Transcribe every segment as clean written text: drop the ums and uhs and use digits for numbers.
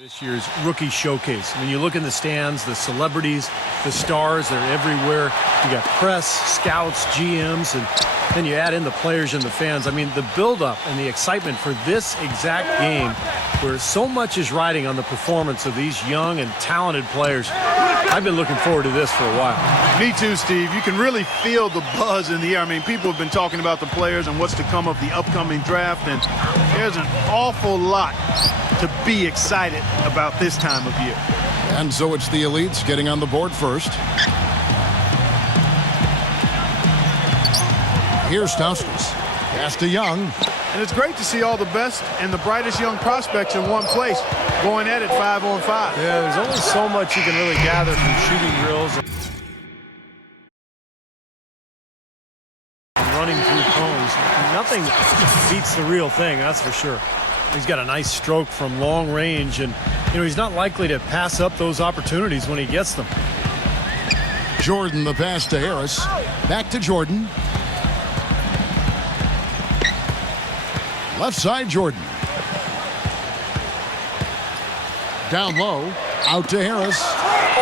This year's rookie showcase. When you look in the stands, the celebrities, the stars, they're everywhere. You got press, scouts, GMs, and then you add in the players and the fans. I mean, the buildup and the excitement for this exact game, where so much is riding on the performance of these young and talented players. I've been looking forward to this for a while. Me too, Steve. You can really feel the buzz in the air. I mean, people have been talking about the players and what's to come of the upcoming draft, and there's an awful lot to be excited about this time of year. And so it's the elites getting on the board first. Here's Stauskas. Pass to Young. And it's great to see all the best and the brightest young prospects in one place going at it 5-on-5. Yeah, there's only so much you can really gather from shooting drills and running through cones. Nothing beats the real thing, that's for sure. He's got a nice stroke from long range, and he's not likely to pass up those opportunities when he gets them. Jordan, the pass to Harris. Back to Jordan. Left side, Jordan. Down low. Out to Harris.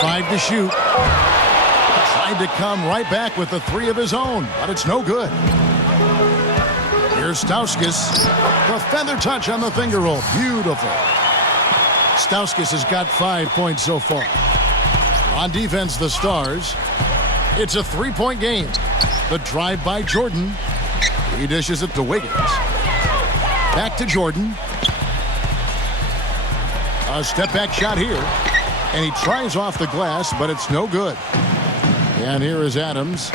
5 to shoot. Tried to come right back with the 3 of his own, but it's no good. Here's Stauskas. The feather touch on the finger roll. Beautiful. Stauskas has got 5 points so far. On defense, the Stars. It's a 3-point game. The drive by Jordan. He dishes it to Wiggins. Back to Jordan. A step-back shot here. And he tries off the glass, but it's no good. And here is Adams.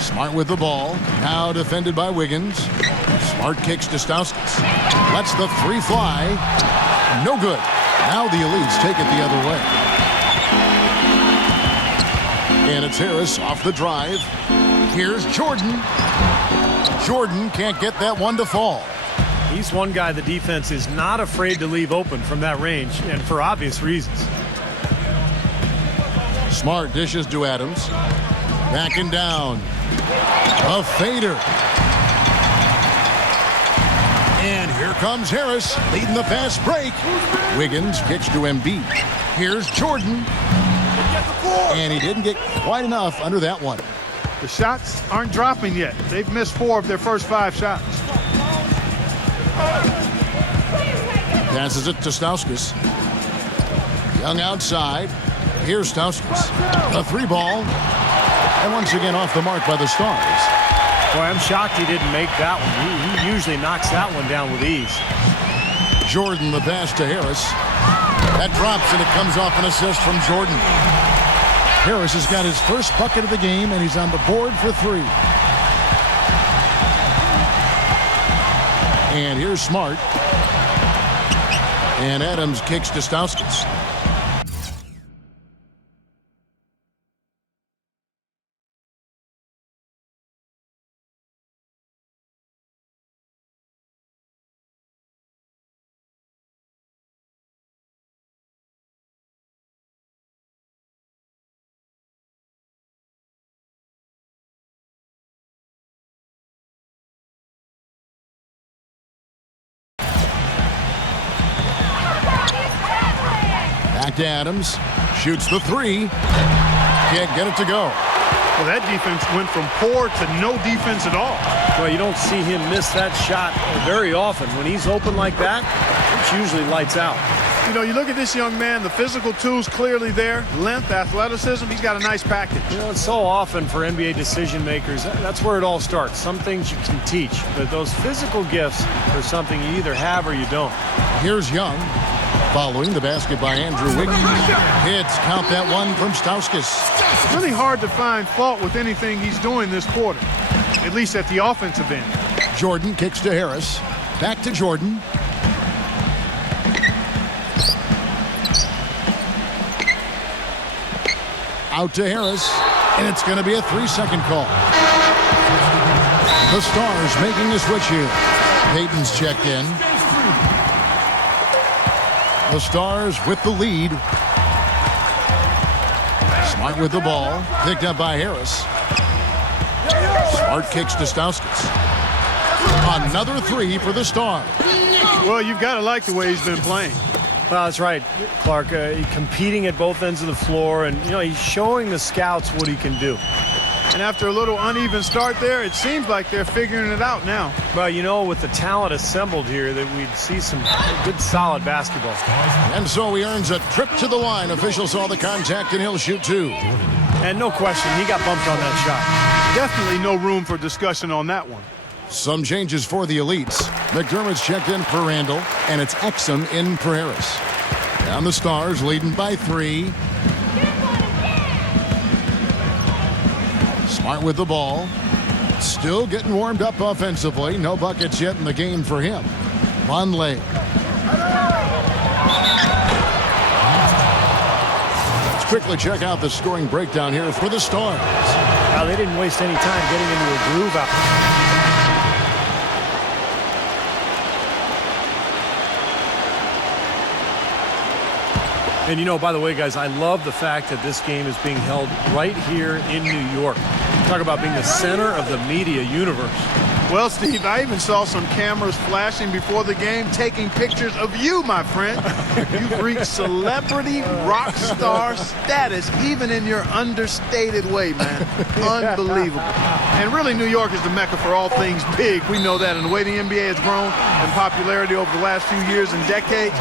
Smart with the ball. Now defended by Wiggins. Smart kicks to Stauskas. Lets the 3 fly. No good. Now the elites take it the other way. And it's Harris off the drive. Here's Jordan. Jordan can't get that one to fall. He's one guy the defense is not afraid to leave open from that range, and for obvious reasons. Smart dishes to Adams. Backing down. A fader. And here comes Harris leading the fast break. Wiggins kicks to Embiid. Here's Jordan. And he didn't get quite enough under that one. The shots aren't dropping yet. They've missed 4 of their first 5 shots. Passes it to Stauskas. Young outside. Here's Stauskas. A 3 ball. And once again off the mark by the Stars. Boy, I'm shocked he didn't make that one. He usually knocks that one down with ease. Jordan, the pass to Harris. That drops, and it comes off an assist from Jordan. Harris has got his first bucket of the game, and he's on the board for 3. And here's Smart. And Adams kicks to Stauskas. Back to Adams. Shoots the 3. Can't get it to go. Well, that defense went from poor to no defense at all. Well, you don't see him miss that shot very often. When he's open like that, it's usually lights out. You look at this young man, the physical tools clearly there. Length, athleticism, he's got a nice package. It's so often for NBA decision makers, that's where it all starts. Some things you can teach, but those physical gifts are something you either have or you don't. Here's Young. Following the basket by Andrew Wiggins. Hits, count that one from Stauskas. It's really hard to find fault with anything he's doing this quarter, at least at the offensive end. Jordan kicks to Harris. Back to Jordan. Out to Harris. And it's going to be a 3-second call. The Stars making the switch here. Payton's checked in. The Stars with the lead. Smart with the ball. Picked up by Harris. Smart kicks to Stauskas. Another 3 for the Stars. Well, you've got to like the way he's been playing. Well, that's right, Clark. Competing at both ends of the floor, and he's showing the scouts what he can do. And after a little uneven start there, it seems like they're figuring it out now. Well, with the talent assembled here, that we'd see some good, solid basketball. And so he earns a trip to the line. Officials saw the contact, and he'll shoot 2. And no question, he got bumped on that shot. Definitely no room for discussion on that one. Some changes for the elites. McDermott's checked in for Randall, and it's Exum in for Harris. Down the Stars, leading by 3. Smart with the ball. Still getting warmed up offensively. No buckets yet in the game for him. Vonleh. Let's quickly check out the scoring breakdown here for the Stars. Well, they didn't waste any time getting into a groove out. And by the way, guys, I love the fact that this game is being held right here in New York. Talk about being the center of the media universe. Well, Steve, I even saw some cameras flashing before the game taking pictures of you, my friend. You've reached celebrity rock star status, even in your understated way, man. Unbelievable. And really, New York is the mecca for all things big. We know that. And the way the NBA has grown in popularity over the last few years and decades,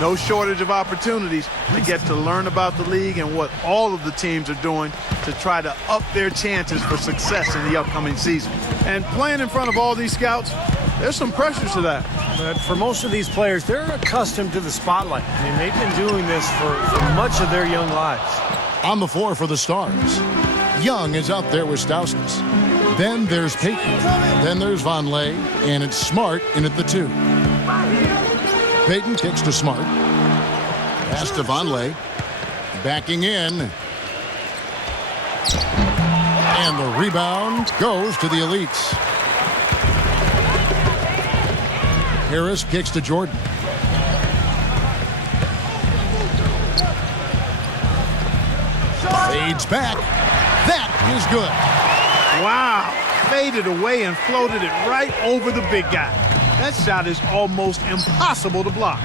no shortage of opportunities to get to learn about the league and what all of the teams are doing to try to up their chances for success in the upcoming season. And playing in front of all these scouts, there's some pressure to that. But for most of these players, they're accustomed to the spotlight. I mean, they've been doing this for much of their young lives. On the floor for the Stars, Young is out there with Stauskas. Then there's Payton. Then there's Vonleh, and it's Smart in at the 2. Payton kicks to Smart. Pass to Vonleh. Backing in. And the rebound goes to the elites. Harris kicks to Jordan. Fades back. That is good. Wow. Faded away and floated it right over the big guy. That shot is almost impossible to block.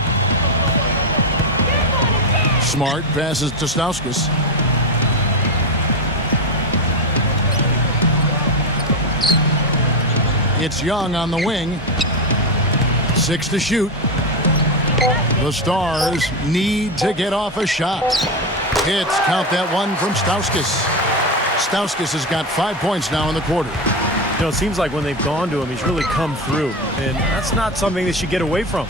Smart passes to Stauskas. It's Young on the wing. 6 to shoot. The Stars need to get off a shot. Hits, count that one from Stauskas. Stauskas has got 5 points now in the quarter. It seems like when they've gone to him, he's really come through. And that's not something they should get away from.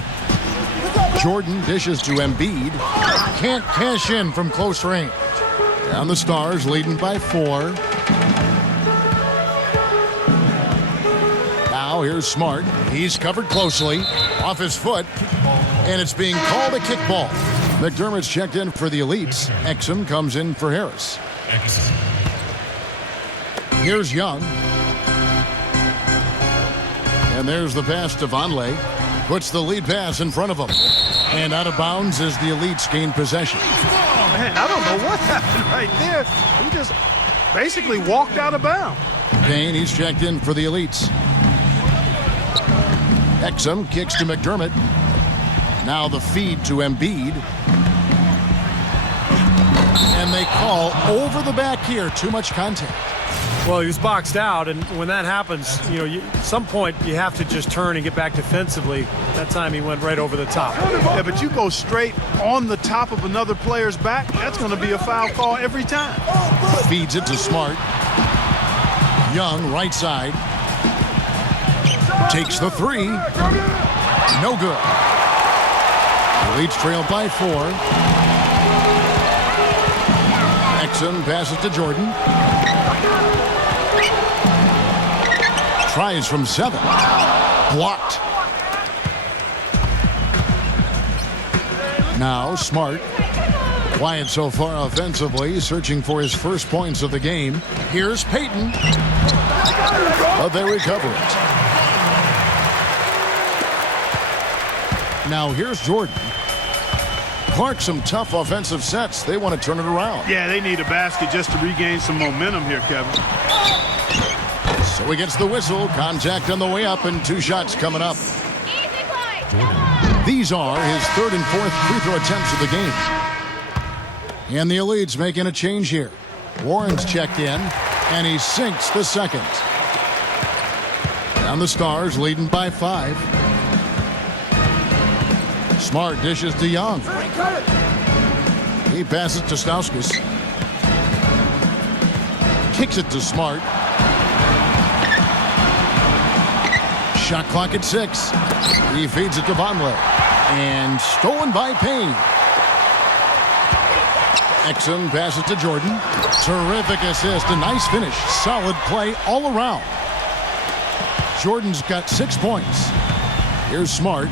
Jordan dishes to Embiid. Can't cash in from close range. Down the Stars, leading by 4. Now here's Smart. He's covered closely. Off his foot. And it's being called a kickball. McDermott's checked in for the elites. Exum comes in for Harris. Here's Young. And there's the pass to Vonleh. Puts the lead pass in front of him. And out of bounds as the elites gain possession. Oh, man, I don't know what happened right there. He just basically walked out of bounds. Payne, he's checked in for the elites. Exum kicks to McDermott. Now the feed to Embiid. And they call over the back here. Too much contact. Well, he was boxed out, and when that happens, at some point you have to just turn and get back defensively. That time he went right over the top. Yeah, but you go straight on the top of another player's back, that's going to be a foul call every time. Feeds it to Smart. Young, right side. Takes the 3. No good. Elites trail by 4. Exum passes to Jordan. Tries from 7. Blocked. Now Smart. Quiet so far offensively, searching for his first points of the game. Here's Payton. But they recover it. Now here's Jordan. Clark, some tough offensive sets. They want to turn it around. Yeah, they need a basket just to regain some momentum here, Kevin. So he gets the whistle. Contact on the way up and 2 shots coming up. Easy play. Come on. These are his third and fourth free throw attempts of the game. And the Elite's making a change here. Warren's checked in, and he sinks the second. Down the Stars, leading by 5. Smart dishes to Young. He passes to Stauskas. Kicks it to Smart. Shot clock at 6. He feeds it to Vonleh. And stolen by Payne. Exum passes to Jordan. Terrific assist. A nice finish. Solid play all around. Jordan's got 6 points. Here's Smart.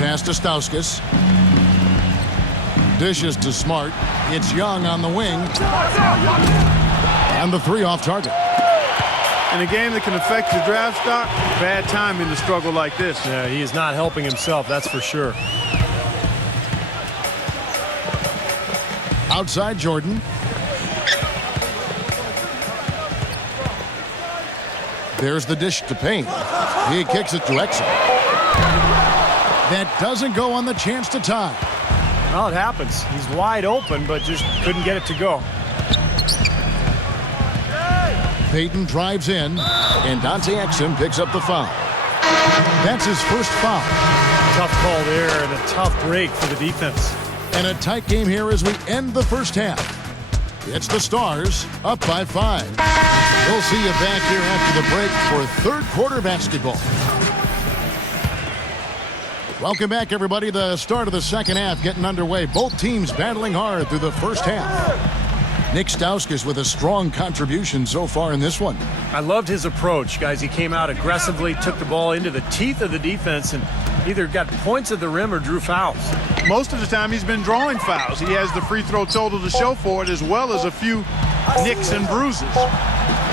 Pass to Stauskas. Dishes to Smart. It's Young on the wing. And the 3 off target. In a game that can affect your draft stock, bad timing to struggle like this. Yeah, he is not helping himself, that's for sure. Outside Jordan. There's the dish to Payne. He kicks it to Exum. That doesn't go on the chance to tie. Well, it happens. He's wide open, but just couldn't get it to go. Payton drives in, and Dante Exum picks up the foul. That's his first foul. Tough call there and a tough break for the defense. And a tight game here as we end the first half. It's the Stars up by 5. We'll see you back here after the break for third quarter basketball. Welcome back, everybody. The start of the second half getting underway. Both teams battling hard through the first half. Nick Stauskas with a strong contribution so far in this one. I loved his approach, guys. He came out aggressively, took the ball into the teeth of the defense, and either got points at the rim or drew fouls. Most of the time he's been drawing fouls. He has the free throw total to show for it, as well as a few nicks and bruises.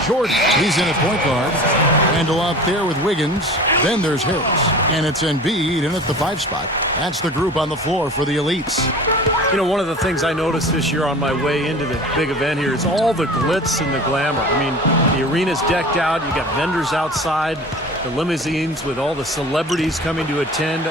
Jordan, he's in at point guard. Handle out there with Wiggins. Then there's Harris. And it's Embiid in at the 5 spot. That's the group on the floor for the Elites. You know, one of the things I noticed this year on my way into the big event here is all the glitz and the glamour. I mean, the arena's decked out. You got vendors outside, the limousines with all the celebrities coming to attend.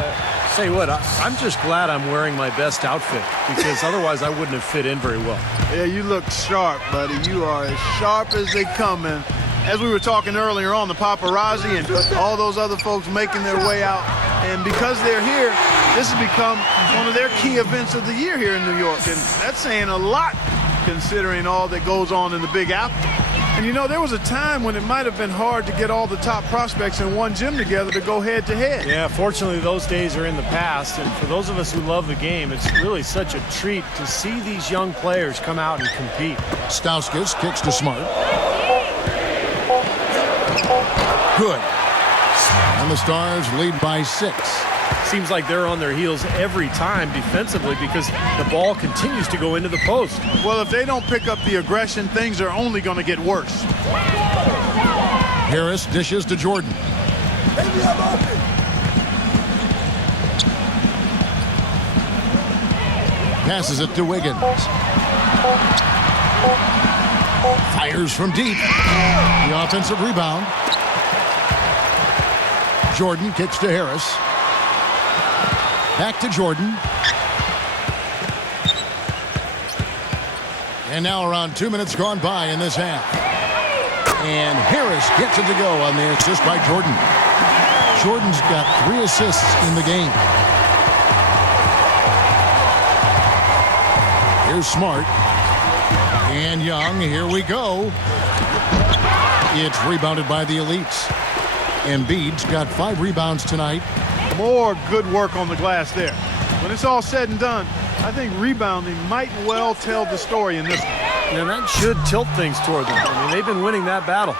Say what, I'm just glad I'm wearing my best outfit, because otherwise I wouldn't have fit in very well. Yeah, you look sharp, buddy. You are as sharp as they come. And as we were talking earlier on, the paparazzi and all those other folks making their way out. And because they're here, this has become one of their key events of the year here in New York. And that's saying a lot, considering all that goes on in the Big Apple. And you know, there was a time when it might have been hard to get all the top prospects in one gym together to go head to head. Yeah, fortunately those days are in the past, and for those of us who love the game, it's really such a treat to see these young players come out and compete. Stauskas kicks to Smart. Good. And the Stars lead by 6. Seems like they're on their heels every time defensively because the ball continues to go into the post. Well, if they don't pick up the aggression, things are only going to get worse. Harris dishes to Jordan. Passes it to Wiggins. Fires from deep. The offensive rebound. Jordan kicks to Harris. Back to Jordan. And now around 2 minutes gone by in this half. And Harris gets it to go on the assist by Jordan. Jordan's got 3 assists in the game. Here's Smart. And Young, here we go. It's rebounded by the Elites. Embiid's got 5 rebounds tonight. More good work on the glass there. When it's all said and done, I think rebounding might well tell the story in this one. And that should tilt things toward them. I mean, they've been winning that battle.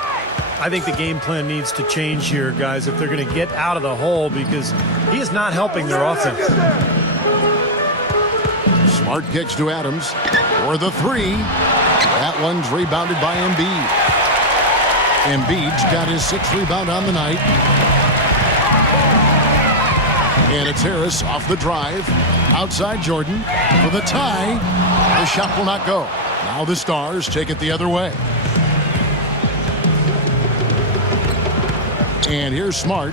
I think the game plan needs to change here, guys, if they're going to get out of the hole, because he is not helping their offense. Smart kicks to Adams for the 3. That one's rebounded by Embiid. Embiid's got his 6th rebound on the night. And it's Harris off the drive. Outside Jordan for the tie. The shot will not go. Now the Stars take it the other way. And here's Smart.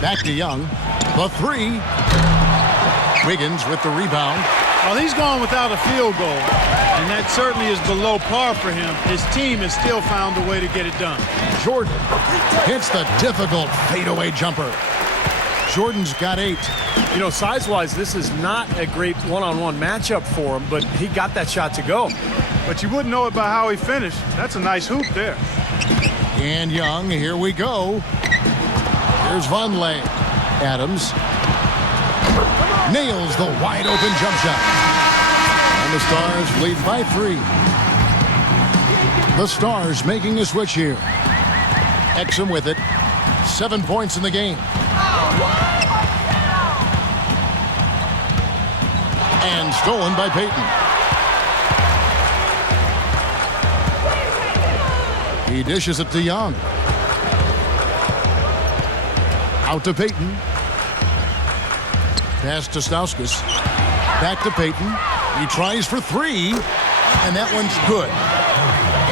Back to Young. The three. Wiggins with the rebound. Well, he's gone without a field goal, and that certainly is below par for him. His team has still found a way to get it done. Jordan hits the difficult fadeaway jumper. Jordan's got 8. You know, size-wise, this is not a great one-on-one matchup for him, but he got that shot to go. But you wouldn't know it by how he finished. That's a nice hoop there. And Young, here we go. Here's Vonleh. Adams nails the wide-open jump shot. And the Stars lead by 3. The Stars making a switch here. Exum with it. 7 points in the game. And stolen by Payton. He dishes it to Young. Out to Payton. Pass to Stauskas. Back to Payton. He tries for 3. And that one's good.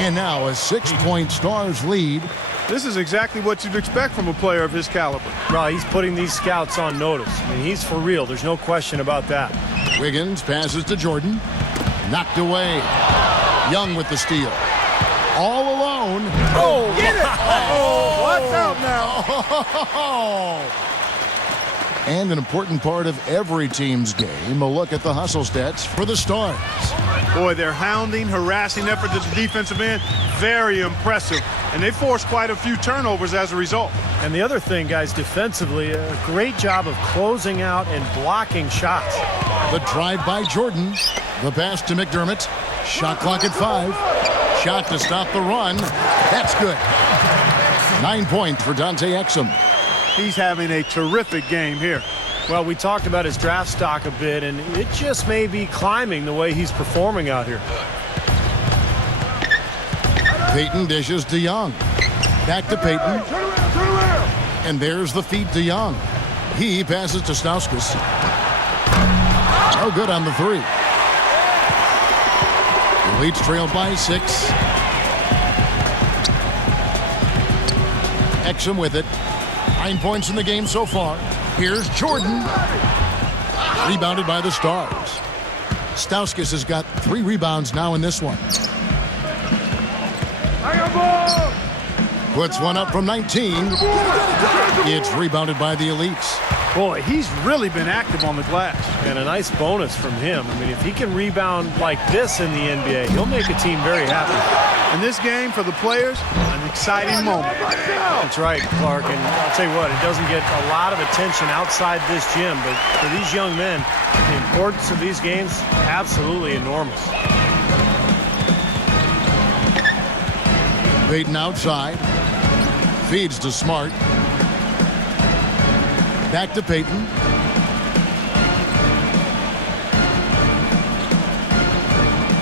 And now a 6-point Stars lead. This is exactly what you'd expect from a player of his caliber. Well, he's putting these scouts on notice. I mean, he's for real. There's no question about that. Wiggins passes to Jordan. Knocked away. Young with the steal. All alone. Oh, get it! Oh, what's out now? And an important part of every team's game, a look at the hustle stats for the Stars. Boy, their hounding, harassing effort at the defensive end, very impressive. And they forced quite a few turnovers as a result. And the other thing, guys, defensively, a great job of closing out and blocking shots. The drive by Jordan. The pass to McDermott. Shot clock at 5. Shot to stop the run. That's good. 9 points for Dante Exum. He's having a terrific game here. Well, we talked about his draft stock a bit, and it just may be climbing the way he's performing out here. Payton dishes to Young. Back to Payton. And there's the feed to Young. He passes to Stauskas. No good on the 3. The Leafs trail by 6. Exum with it. 9 points in the game so far. Here's Jordan. Rebounded by the Stars. Stauskas has got 3 rebounds now in this one. Puts one up from 19. It's rebounded by the Elites. Boy, he's really been active on the glass. And a nice bonus from him. I mean, if he can rebound like this in the NBA, he'll make a team very happy. In this game, for the players, an exciting moment. That's right, Clark. And I'll tell you what, it doesn't get a lot of attention outside this gym, but for these young men, the importance of these games, absolutely enormous. Payton outside. Feeds to Smart. Back to Payton.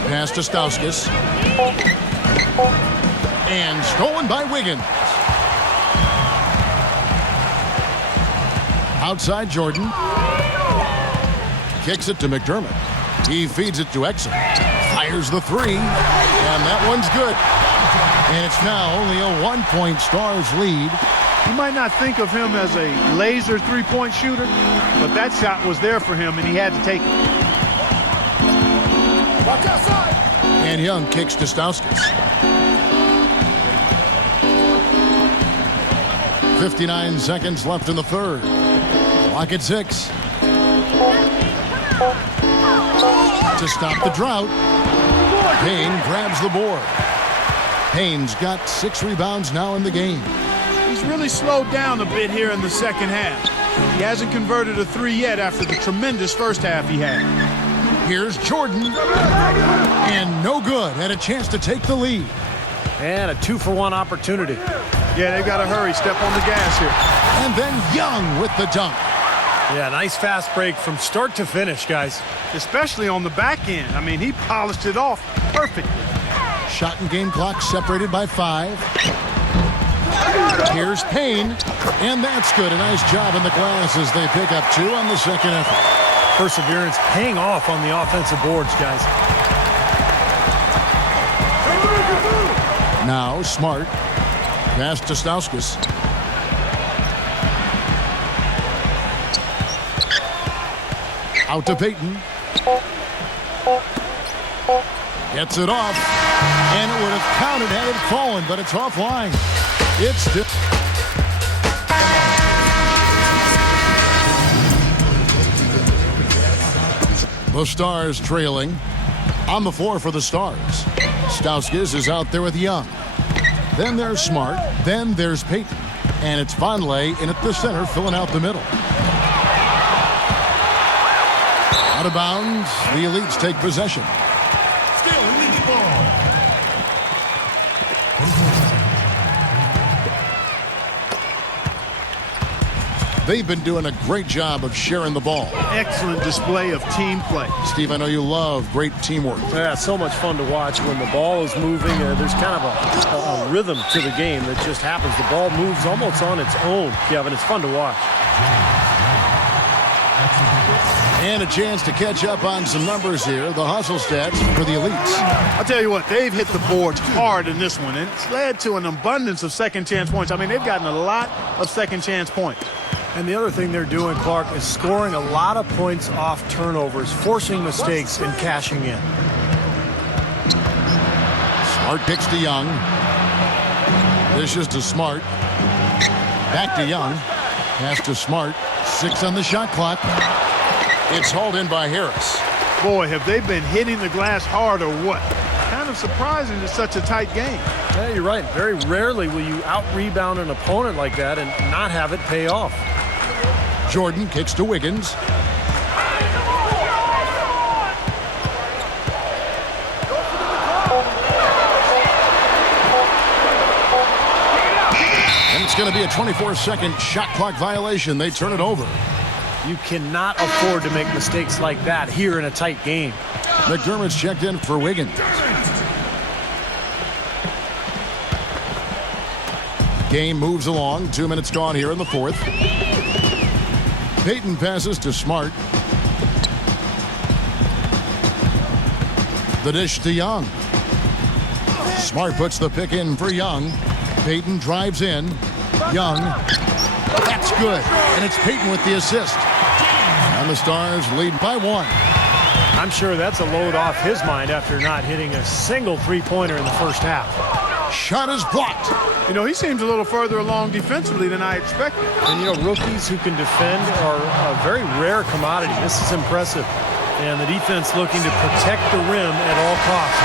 Pass to Stauskas. And stolen by Wiggins. Outside Jordan. Kicks it to McDermott. He feeds it to Exum. Fires the 3. And that one's good. And it's now only a 1-point Stars lead. You might not think of him as a laser three-point shooter, but that shot was there for him, and he had to take it. Watch outside. And Young kicks to Stauskas. 59 seconds left in the third. Clock at 6. To stop the drought, Payne grabs the board. Payne's got 6 rebounds now in the game. He's really slowed down a bit here in the second half. He hasn't converted a 3 yet after the tremendous first half he had. Here's Jordan. And no good. Had a chance to take the lead. And a 2-for-1 opportunity. Yeah, they've got to hurry. Step on the gas here. And then Young with the dunk. Yeah, nice fast break from start to finish, guys. Especially on the back end. I mean, he polished it off perfectly. Shot and game clock separated by 5. Here's Payne. And that's good. A nice job in the glass as they pick up 2 on the second effort. Perseverance paying off on the offensive boards, guys. Now Smart. Pass to Stauskas. Out to Payton. Gets it off. And it would have counted had it fallen, but it's offline. It's still... The Stars trailing. On the floor for the Stars. Stauskas is out there with Young. Then there's Smart. Then there's Payton. And it's Vonleh in at the center, filling out the middle. Out of bounds. The Elites take possession. Still Elite ball. They've been doing a great job of sharing the ball. Excellent display of team play. Steve, I know you love great teamwork. Yeah, it's so much fun to watch when the ball is moving. There's kind of a rhythm to the game that just happens. The ball moves almost on its own, Kevin. It's fun to watch. And a chance to catch up on some numbers here. The hustle stats for the Elites. I'll tell you what, they've hit the boards hard in this one, and it's led to an abundance of second chance points. I mean, they've gotten a lot of second chance points. And the other thing they're doing, Clark, is scoring a lot of points off turnovers, forcing mistakes and cashing in. Smart kicks to Young. Dishes to Smart. Back to Young. Pass to Smart. 6 on the shot clock. It's hauled in by Harris. Boy, have they been hitting the glass hard or what? Kind of surprising it's such a tight game. Yeah, you're right. Very rarely will you out-rebound an opponent like that and not have it pay off. Jordan kicks to Wiggins. And it's going to be a 24-second shot clock violation. They turn it over. You cannot afford to make mistakes like that here in a tight game. McDermott's checked in for Wiggins. Game moves along. 2 minutes gone here in the fourth. Payton passes to Smart. The dish to Young. Smart puts the pick in for Young. Payton drives in. Young. That's good. And it's Payton with the assist. And the Stars lead by 1. I'm sure that's a load off his mind after not hitting a single three-pointer in the first half. Shot is blocked. You know, he seems a little further along defensively than I expected. And, you know, rookies who can defend are a very rare commodity. This is impressive. And the defense looking to protect the rim at all costs.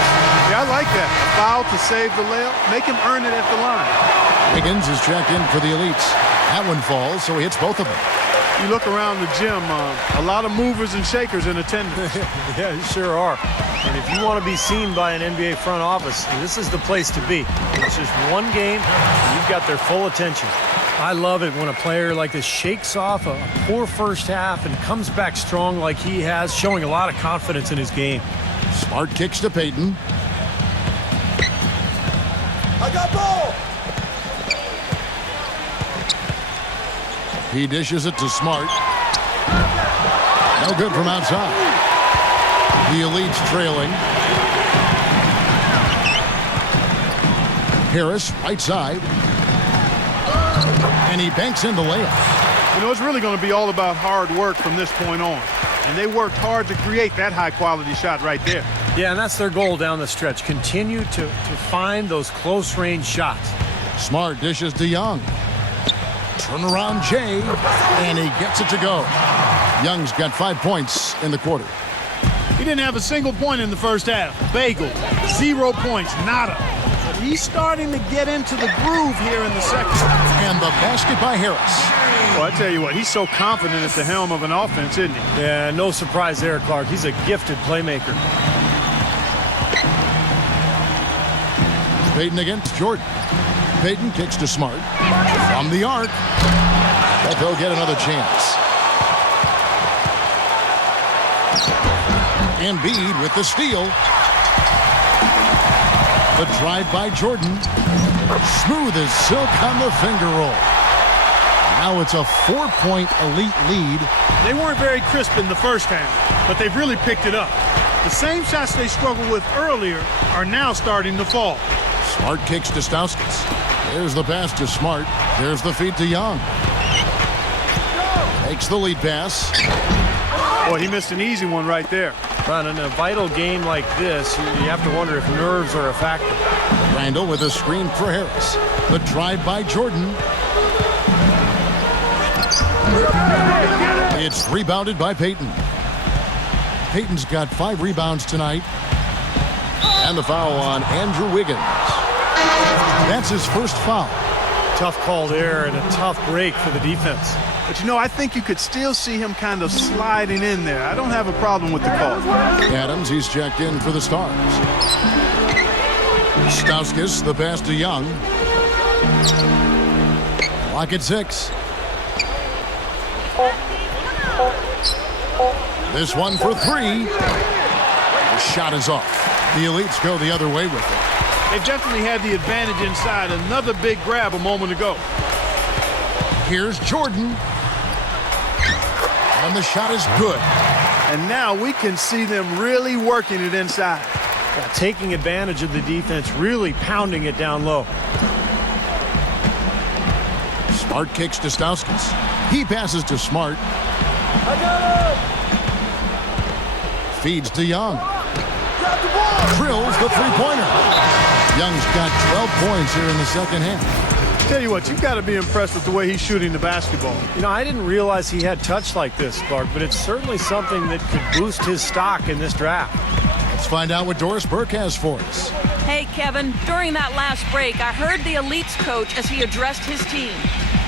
Yeah, I like that. A foul to save the layup. Make him earn it at the line. Wiggins is checked in for the Elites. That one falls, so he hits both of them. You look around the gym, a lot of movers and shakers in attendance. Yeah, you sure are. And if you want to be seen by an NBA front office, this is the place to be. It's just one game, and you've got their full attention. I love it when a player like this shakes off a poor first half and comes back strong like he has, showing a lot of confidence in his game. Smart kicks to Payton. I got ball. He dishes it to Smart. No good from outside. The Elites trailing. Harris, right side. And he banks in the layup. You know, it's really going to be all about hard work from this point on. And they worked hard to create that high-quality shot right there. Yeah, and that's their goal down the stretch. Continue to find those close-range shots. Smart dishes to Young. Turnaround Jay, and he gets it to go. Young's got 5 points in the quarter. He didn't have a single point in the first half. Bagel, 0 points, nada. But he's starting to get into the groove here in the second. And the basket by Harris. Well, I tell you what, he's so confident at the helm of an offense, isn't he? Yeah, no surprise there, Clark. He's a gifted playmaker. Payton against Jordan. Payton kicks to Smart. From the arc. But they'll get another chance. Embiid with the steal. The drive by Jordan. Smooth as silk on the finger roll. Now it's a 4-point Elite lead. They weren't very crisp in the first half, but they've really picked it up. The same shots they struggled with earlier are now starting to fall. Smart kicks to Stauskas. There's the pass to Smart. There's the feed to Young. Makes the lead pass. Boy, he missed an easy one right there. Ron, in a vital game like this, you have to wonder if nerves are a factor. Randall with a screen for Harris. The drive by Jordan. It's rebounded by Payton. Payton's got 5 rebounds tonight. And the foul on Andrew Wiggins. That's his first foul. Tough call there and a tough break for the defense. But, you know, I think you could still see him kind of sliding in there. I don't have a problem with the call. Adams, he's checked in for the Stars. Stauskas, the pass to Young. Clock at 6. This one for 3. The shot is off. The Elites go the other way with it. They definitely had the advantage inside. Another big grab a moment ago. Here's Jordan. And the shot is good. And now we can see them really working it inside. Yeah, taking advantage of the defense, really pounding it down low. Smart kicks to Stauskas. He passes to Smart. I got him. Feeds to Young. Grab the ball. Drills the three-pointer. Young's got 12 points here in the second half. Tell you what, you've got to be impressed with the way he's shooting the basketball. You know, I didn't realize he had touch like this, Clark, but it's certainly something that could boost his stock in this draft. Let's find out what Doris Burke has for us. Hey, Kevin, during that last break, I heard the Elites coach as he addressed his team.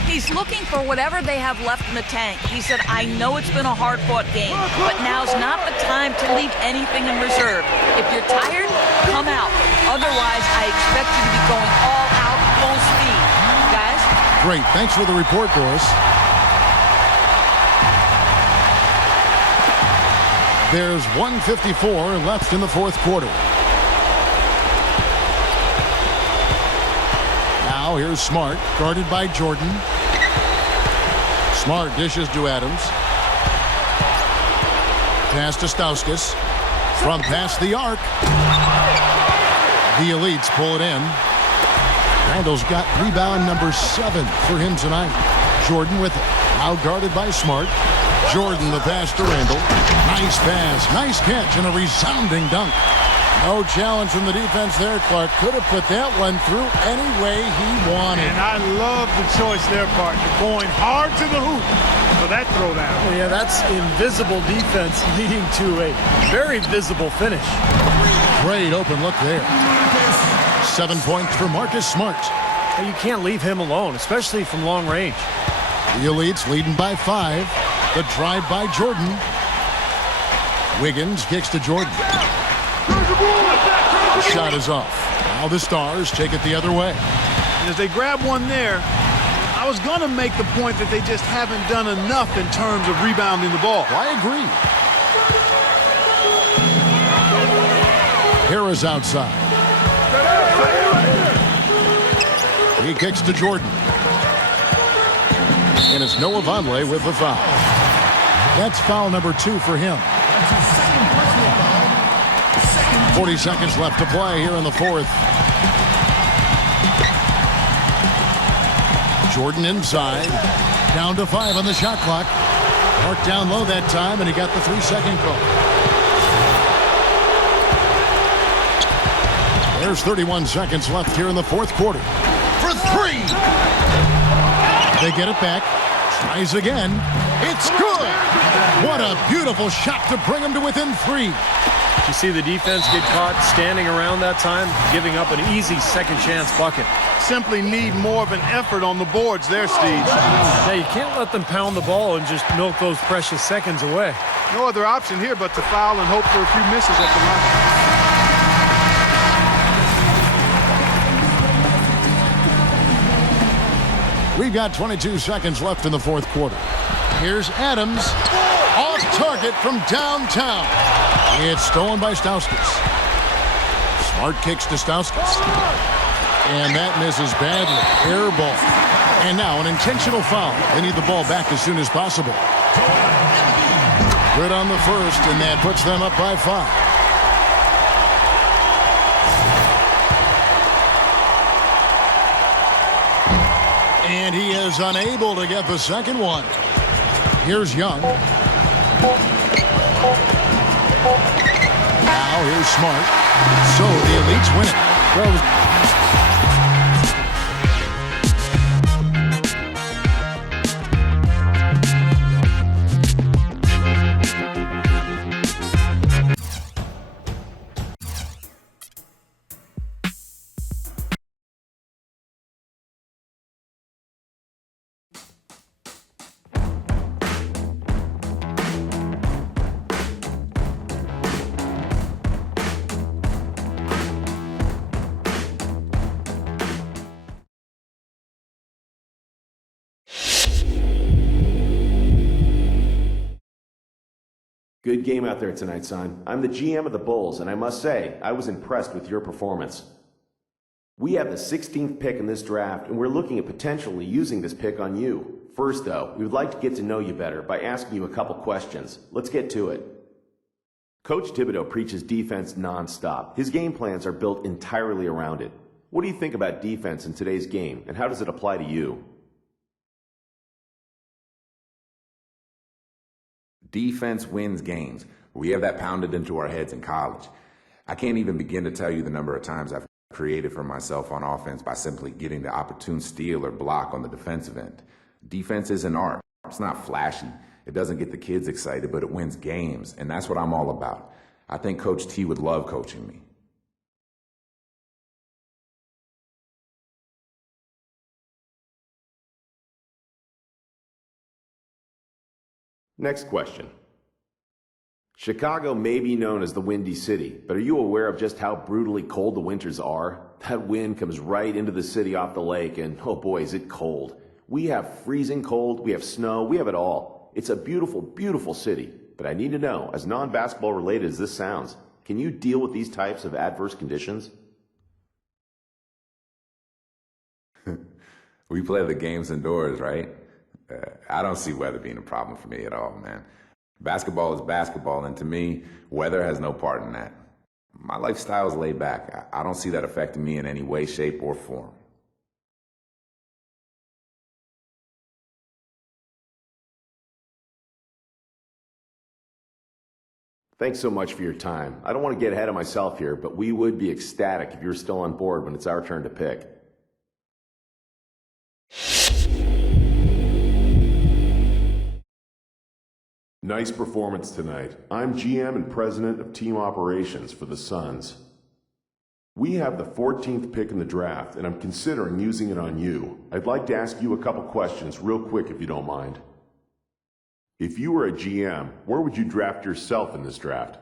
He's looking for whatever they have left in the tank. He said, I know it's been a hard-fought game, but now's not the time to leave anything in reserve. If you're tired, come out. Otherwise, I expect you to be going all out, full speed. Guys? Great. Thanks for the report, Doris. There's 1:54 left in the fourth quarter. Now here's Smart, guarded by Jordan. Smart dishes to Adams. Pass to Stauskas. From past the arc. The Elites pull it in. Randall's got rebound number 7 for him tonight. Jordan with it. Now guarded by Smart. Jordan the pass to Randall. Nice pass, nice catch, and a resounding dunk. No challenge from the defense there. Clark could have put that one through any way he wanted. And I love the choice there, partner. Going hard to the hoop for that throwdown. Yeah, that's invisible defense leading to a very visible finish. Great open look there. 7 points for Marcus Smart. You can't leave him alone, especially from long range. The Elites leading by 5. The drive by Jordan. Wiggins kicks to Jordan. The shot is off. Now the Stars take it the other way. And as they grab one there, I was going to make the point that they just haven't done enough in terms of rebounding the ball. I agree. Harris outside. He kicks to Jordan. And it's Noah Vonleh with the foul. That's foul number 2 for him. 40 seconds left to play here in the fourth. Jordan inside. Down to 5 on the shot clock. Marked down low that time, and he got the 3-second call. There's 31 seconds left here in the fourth quarter. For 3! They get it back. Tries again. It's good! What a beautiful shot to bring him to within 3. You see the defense get caught standing around that time, giving up an easy second chance bucket. Simply need more of an effort on the boards there, Steve. Now, you can't let them pound the ball and just milk those precious seconds away. No other option here but to foul and hope for a few misses at the line. We've got 22 seconds left in the fourth quarter. Here's Adams. Off target from downtown. It's stolen by Stauskas. Smart kicks to Stauskas. And that misses badly. Air ball. And now an intentional foul. They need the ball back as soon as possible. Good on the first, and that puts them up by 5. And he is unable to get the second one. Here's Young. Now here's Smart. So the Elites win it. Well, Good game out there tonight, son. I'm the GM of the Bulls, and I must say, I was impressed with your performance. We have the 16th pick in this draft, and we're looking at potentially using this pick on you. First, though, we would like to get to know you better by asking you a couple questions. Let's get to it. Coach Thibodeau preaches defense nonstop. His game plans are built entirely around it. What do you think about defense in today's game, and how does it apply to you? Defense wins games. We have that pounded into our heads in college. I can't even begin to tell you the number of times I've created for myself on offense by simply getting the opportune steal or block on the defensive end. Defense is an art. It's not flashy. It doesn't get the kids excited, but it wins games, and that's what I'm all about. I think Coach T would love coaching me. Next question. Chicago may be known as the Windy City, but are you aware of just how brutally cold the winters are? That wind comes right into the city off the lake, and oh boy, is it cold. We have freezing cold, we have snow, we have it all. It's a beautiful, beautiful city, but I need to know, as non-basketball related as this sounds, can you deal with these types of adverse conditions? We play the games indoors, right? I don't see weather being a problem for me at all, man. Basketball is basketball, and to me, weather has no part in that. My lifestyle is laid back. I don't see that affecting me in any way, shape, or form. Thanks so much for your time. I don't want to get ahead of myself here, but we would be ecstatic if you're still on board when it's our turn to pick. Nice performance tonight. I'm GM and President of Team Operations for the Suns. We have the 14th pick in the draft, and I'm considering using it on you. I'd like to ask you a couple questions real quick if you don't mind. If you were a GM, where would you draft yourself in this draft?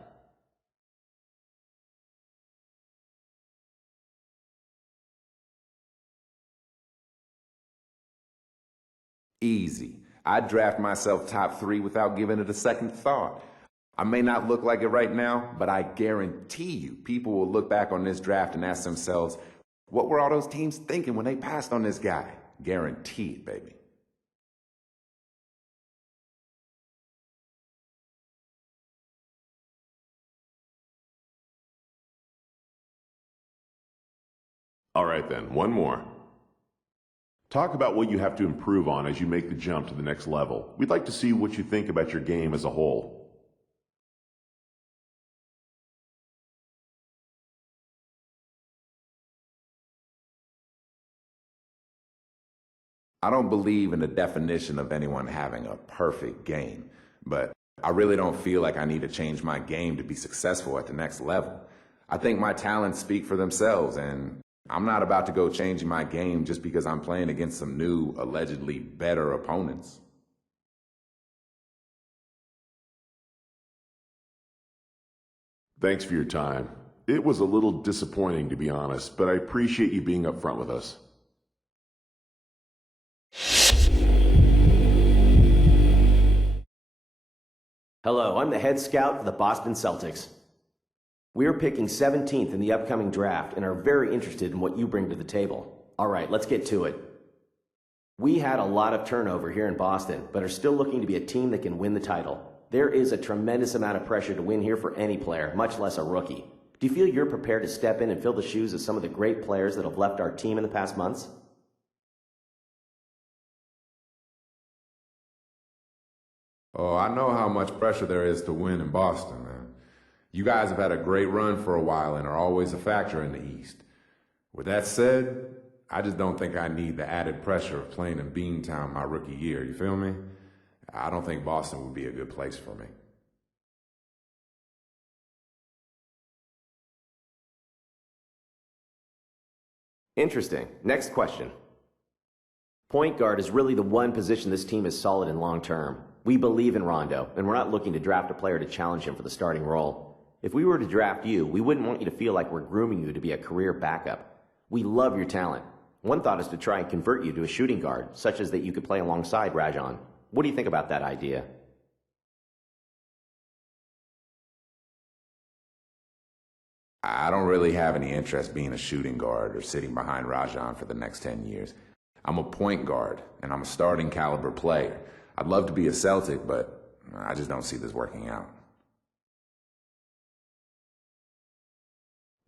Easy. I'd draft myself top 3 without giving it a second thought. I may not look like it right now, but I guarantee you people will look back on this draft and ask themselves, what were all those teams thinking when they passed on this guy? Guaranteed, baby. All right then, one more. Talk about what you have to improve on as you make the jump to the next level. We'd like to see what you think about your game as a whole. I don't believe in the definition of anyone having a perfect game, but I really don't feel like I need to change my game to be successful at the next level. I think my talents speak for themselves, and I'm not about to go changing my game just because I'm playing against some new, allegedly better opponents. Thanks for your time. It was a little disappointing, to be honest, but I appreciate you being upfront with us. Hello, I'm the head scout for the Boston Celtics. We are picking 17th in the upcoming draft and are very interested in what you bring to the table. All right, let's get to it. We had a lot of turnover here in Boston, but are still looking to be a team that can win the title. There is a tremendous amount of pressure to win here for any player, much less a rookie. Do you feel you're prepared to step in and fill the shoes of some of the great players that have left our team in the past months? Oh, I know how much pressure there is to win in Boston, man. You guys have had a great run for a while and are always a factor in the East. With that said, I just don't think I need the added pressure of playing in Beantown my rookie year, you feel me? I don't think Boston would be a good place for me. Interesting. Next question. Point guard is really the one position this team is solid in long term. We believe in Rondo, and we're not looking to draft a player to challenge him for the starting role. If we were to draft you, we wouldn't want you to feel like we're grooming you to be a career backup. We love your talent. One thought is to try and convert you to a shooting guard, such as that you could play alongside Rajon. What do you think about that idea? I don't really have any interest being a shooting guard or sitting behind Rajon for the next 10 years. I'm a point guard, and I'm a starting caliber player. I'd love to be a Celtic, but I just don't see this working out.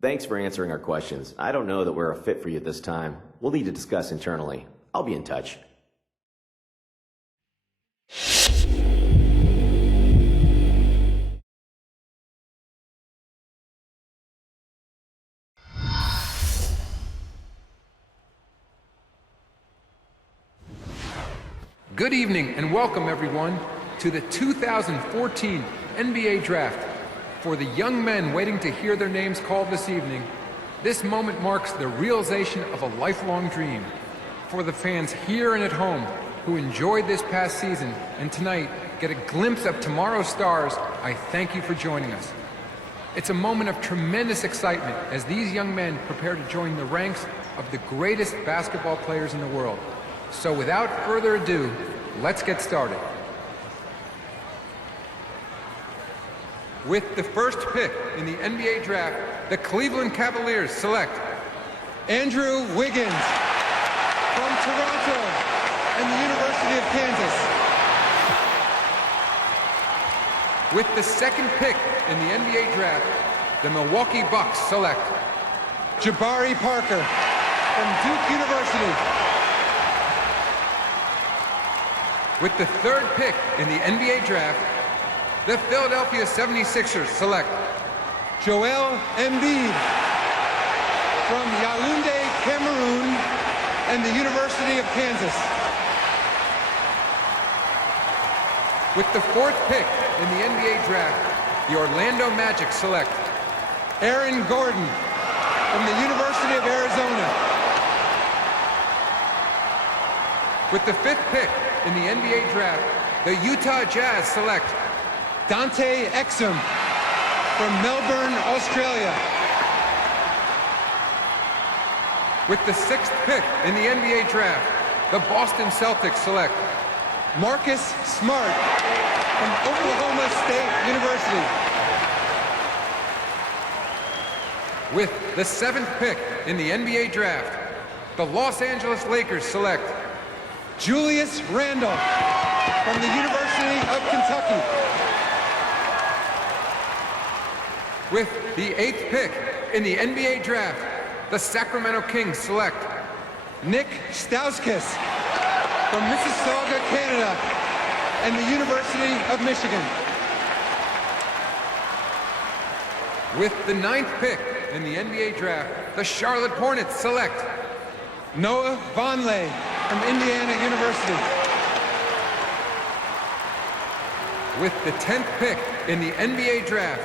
Thanks for answering our questions. I don't know that we're a fit for you at this time. We'll need to discuss internally. I'll be in touch. Good evening and welcome everyone to the 2014 NBA Draft. For the young men waiting to hear their names called this evening, this moment marks the realization of a lifelong dream. For the fans here and at home who enjoyed this past season and tonight get a glimpse of tomorrow's stars, I thank you for joining us. It's a moment of tremendous excitement as these young men prepare to join the ranks of the greatest basketball players in the world. So without further ado, let's get started. With the first pick in the NBA Draft, the Cleveland Cavaliers select Andrew Wiggins from Toronto and the University of Kansas. With the second pick in the NBA Draft, the Milwaukee Bucks select Jabari Parker from Duke University. With the third pick in the NBA Draft, the Philadelphia 76ers select Joel Embiid from Yaoundé, Cameroon and the University of Kansas. With the fourth pick in the NBA Draft, the Orlando Magic select Aaron Gordon from the University of Arizona. With the fifth pick in the NBA Draft, the Utah Jazz select Dante Exum from Melbourne, Australia. With the sixth pick in the NBA Draft, the Boston Celtics select Marcus Smart from Oklahoma State University. With the seventh pick in the NBA Draft, the Los Angeles Lakers select Julius Randle from the University of Kentucky. With the eighth pick in the NBA Draft, the Sacramento Kings select Nick Stauskas from Mississauga, Canada and the University of Michigan. With the ninth pick in the NBA Draft, the Charlotte Hornets select Noah Vonleh from Indiana University. With the 10th pick in the NBA Draft,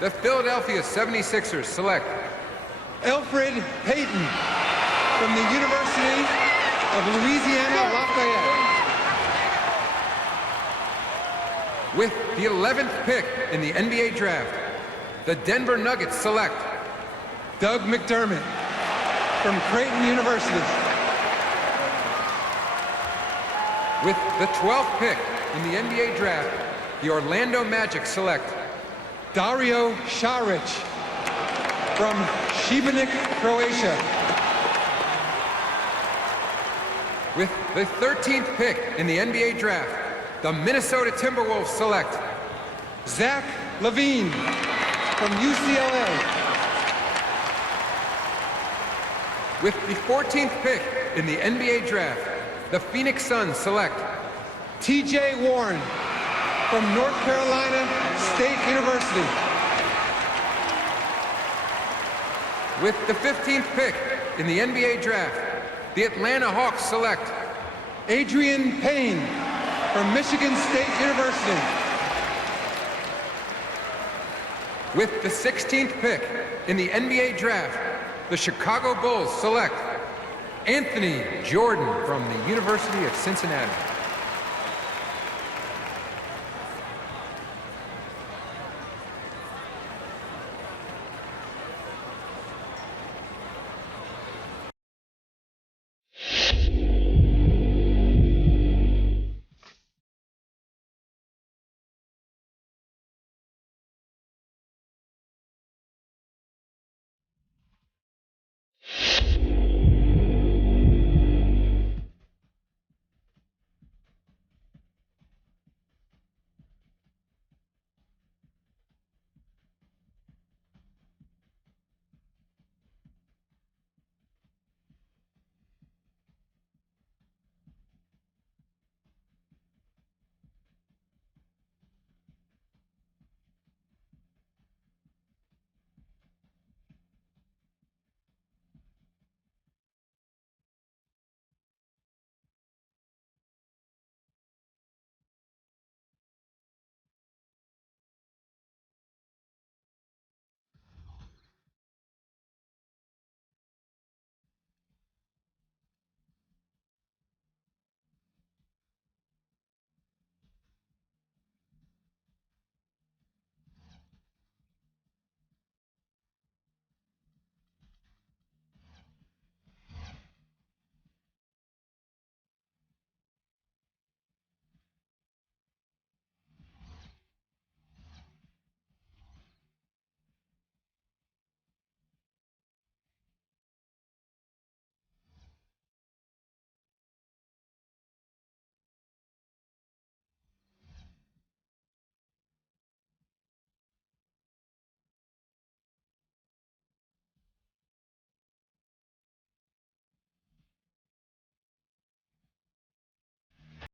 the Philadelphia 76ers select Elfrid Payton from the University of Louisiana Lafayette. With the 11th pick in the NBA Draft, the Denver Nuggets select Doug McDermott from Creighton University. With the 12th pick in the NBA Draft, the Orlando Magic select Dario Saric from Šibenik, Croatia. With the 13th pick in the NBA Draft, the Minnesota Timberwolves select Zach LaVine from UCLA. With the 14th pick in the NBA Draft, the Phoenix Suns select TJ Warren from North Carolina State University. With the 15th pick in the NBA draft, the Atlanta Hawks select Adrian Payne from Michigan State University. With the 16th pick in the NBA draft, the Chicago Bulls select Anthony Jordan from the University of Cincinnati.